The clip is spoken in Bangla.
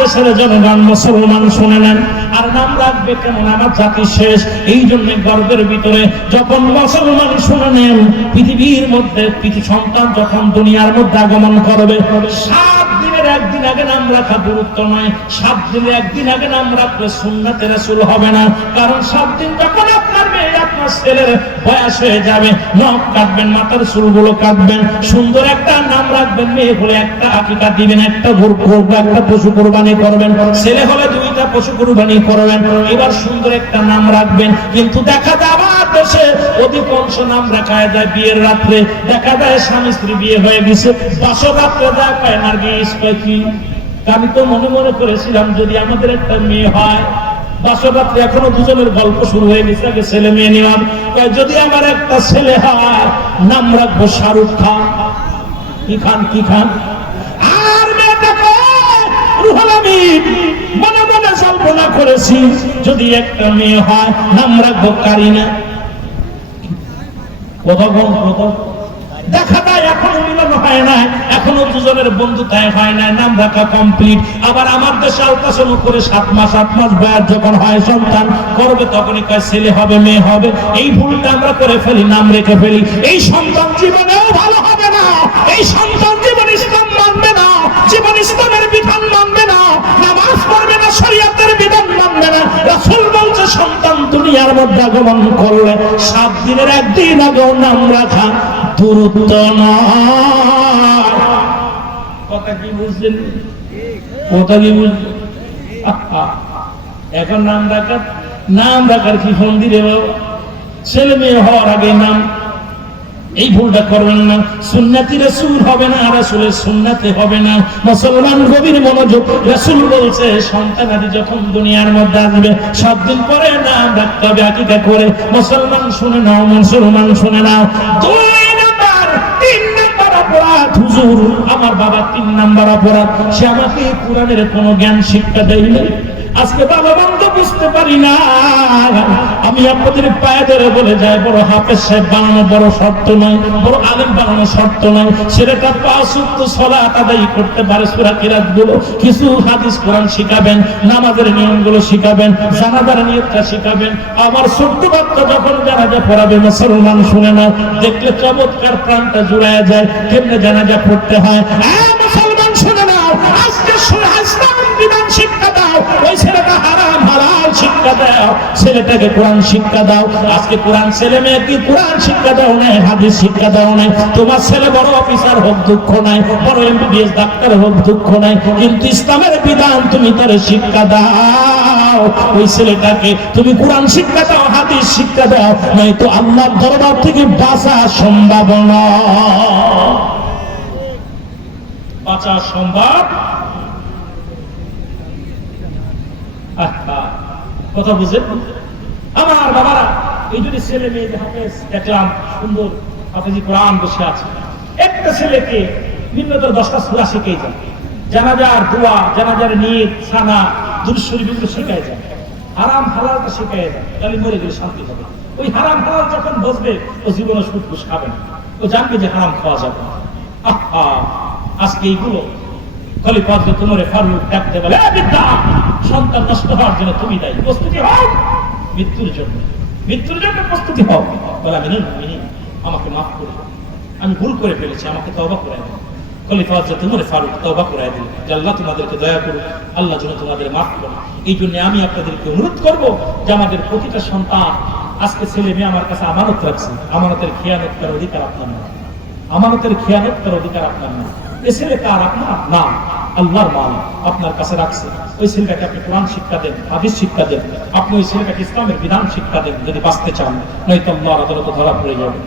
দেশের জনগণ মুসলমান শুনে নেন। আর নাম রাখবে কেমন? আমার জাতি শেষ। এই জন্য গর্বের ভিতরে যখন মুসলমান শুনে নেন, পৃথিবীর মধ্যে সন্তান যখন দুনিয়ার মধ্যে আগমন করবে, 7 দিনের একদিন আগে নাম রাখা গুরুত্ব নয়। 7 দিনের একদিন আগে নাম রাখলে সুন্নাতে রাসূল হবে না। কারণ 7 দিন যখন আপনার মেয়ে আপনার ছেলের বয়স হয়ে যাবে, নখ কাটবেন, মাথার চুলগুলো কাটবেন, সুন্দর একটা নাম রাখবেন। মেয়ে হলে একটা আকিকা দিবেন, একটা একটা পশু কুরবানি করবেন, ছেলে হলে 2টা পশু কুরবানি করবেন। এবার সুন্দর একটা নাম রাখবেন। কিন্তু দেখা যায় আমার দেশে অধিকাংশ নাম রাখা যায় বিয়ের রাত্রে। দেখা যায় স্বামী স্ত্রী বিয়ে হয়ে গেছে, বাসর রাত্রে যায় পায় নার্গিস কয় কি। আমি তো মনে মনে করেছিলাম যদি আমাদের একটা মেয়ে হয়, বাসর রাত্রে এখনো দুজনের গল্প শুরু হয়ে গেছে, আগে ছেলে মেয়ে নিলাম। যদি আমার একটা ছেলে হয়, নাম রাখবো শাহরুখ খান। কি খান? কি খান? আর মেয়েটাকে রুহুল আমিন। মনে মনে কল্পনা করেছি যদি একটা মেয়ে হয়, নাম রাখবো কারিনা। দেখা যায় এখনো মিলন হয় না, এখনো দুজনের বন্ধুতায় হয় না, নাম রাখা কমপ্লিট। আবার আমার দেশে আলট্রাসাউন্ড করে 7 মাস বয়স যখন হয়, সন্তান করবে, তখনই কয় ছেলে হবে মেয়ে হবে। এই ভুলটা আমরা করে ফেলি, নাম রেখে ফেলি। এই সন্তান জীবনেও ভালো হবে না। এই সন্তান জীবন ইসলাম মানবে না, জীবন ইসলামের বিধান মানবে না, নামাজ পড়বে না, শরীয়তের বিধান মানবে না। রাসূল বলছে সন্তান দুনিয়ার মধ্যে আগমন করলে 7 দিনের একদিন আগেও নাম রাখা গুরুত্ব নয়। কথা কি বুঝলেন? কথা কি বুঝলেন? এখন নাম রাখার কি ফন্দি রে বাবা? ছেলে মেয়ে হওয়ার আগে নাম, এই ভুলটা করবেন না। সুন্নতি রাসূল হবে না, রাসূলের সুন্নাতে হবে না। মুসলমান গভীর মনোযোগ। রাসূল বলছে সন্তান আদি যখন দুনিয়ার মধ্যে আসবে 7 দিন পরে নাম রাখতে হবে আকিকা করে। মুসলমান শুনে নাও, মুসলমান শুনে নাও। 2 নাম্বার 3 নাম্বার অপরাধ, হুজুর আমার বাবা 3 নাম্বার অপরাধ, সে আমাকে কোরআনের কোনো জ্ঞান শিক্ষা দেয়নি। আজকে বাবা বন্ধ বুঝতে পারি না। আমি আপনাদের পায়ে ধরে বলে যাই, বড় হাফেজ সাহেব বানানো বড় শর্ত নয়, বড় আলেম বানানো শর্ত নয়। ছেলেটা 5 ওয়াক্ত সালাত আদায় করতে পারে, সূরা কিরাত গুলো, কিছু হাদিস কোরআন শিখাবেন, নামাজের নিয়মগুলো শিখাবেন, জানাজার নিয়তটা শিখাবেন। আমার ছোট্ট বাচ্চা যখন জানাজা পড়াবে, মুসলমান শুনে না, দেখলে চমৎকার প্রাণটা জুড়ায় যায় কেমনে জানাজা পড়তে হয়। মুসলমান শুনে নাও, আজকে ইসলামের বিধান শিক্ষা দাও। ওই ছেলেটা হারাম হালাল শিক্ষা দাও, ছেলেটাকে কোরআন শিক্ষা দাও। আজকে কোরআন ছেলে মেয়েকে কোরআন শিক্ষা দাও নাই, হাদিস শিক্ষা দাও নাই। তোমার ছেলে বড় অফিসার হোক দুঃখ নাই, বড় MBBS ডাক্তার হোক দুঃখ নাই, কিন্তু ইসলামের বিধান তুমি তার শিক্ষা দাও। ওই ছেলেটাকে তুমি কোরআন শিক্ষা দাও, হাদিস শিক্ষা দাও, নয়তো আল্লাহর দরবার থেকে বাঁচা সম্ভব নয়। বাঁচা সম্ভব। কথা বুঝেন আমার বাবারা? এই যদি ছেলে মেয়ে হাফেজ দেখলাম সুন্দর হাফেজি কোরআন বসে আছে, একটা ছেলেকে নিম্নতর 10টা সূরা শিখিয়ে যায়, জানাজার দোয়া, জানাজার নিয়ত, সানা, দুরূদ শরীফ শিখায় যায়, হারাম হালালটা শিখায় যায়, তাহলে মরে গেলে শান্তি হবে। ওই হারাম হালাল যখন বসবে, ও জীবনে সুদ ঘুষ খাবে না, ও জানবে যে হারাম খাওয়া যাবে না। আজকে এইগুলো খলিফা হযরত ওমর ফারুক ডাকতে বলে, সন্তান নষ্ট হওয়ার জন্য তুমি দায়ী, প্রস্তুতি হও মৃত্যুর জন্য, মৃত্যুর জন্য প্রস্তুতি হও। বলে আমিনুল মুমিনিন, আমাকে মাফ করে দাও, আমি ভুল করে ফেলেছি, আমাকে তওবা করে দাও। খলিফা হযরত ওমর ফারুক তওবা করে দিলেন যে আল্লাহ তোমাদেরকে দয়া করুন, আল্লাহ যেন তোমাদের মাফ করেন। এই জন্য আমি আপনাদেরকে অনুরোধ করব যে আমাদের প্রতিটা সন্তান, আজকে ছেলে মেয়ে আমার কাছে আমানত রাখছে, আমানতের খেয়ানত করার অধিকার আপনার না, আমানতের খেয়ানত করার অধিকার আপনার না। এ ছেলে কার? আপনার না, আল্লাহর মাল আপনার কাছে রাখছে। ওই ছেলেটাকে আপনি কোরআন শিক্ষা দেন, হাদিস শিক্ষা দেন, আপনি ওই ছেলেটাকে ইসলামের বিধান শিক্ষা দেন যদি বাঁচতে চান, নয়তো আল্লাহর আদালতে ধরা পড়ে যাবে।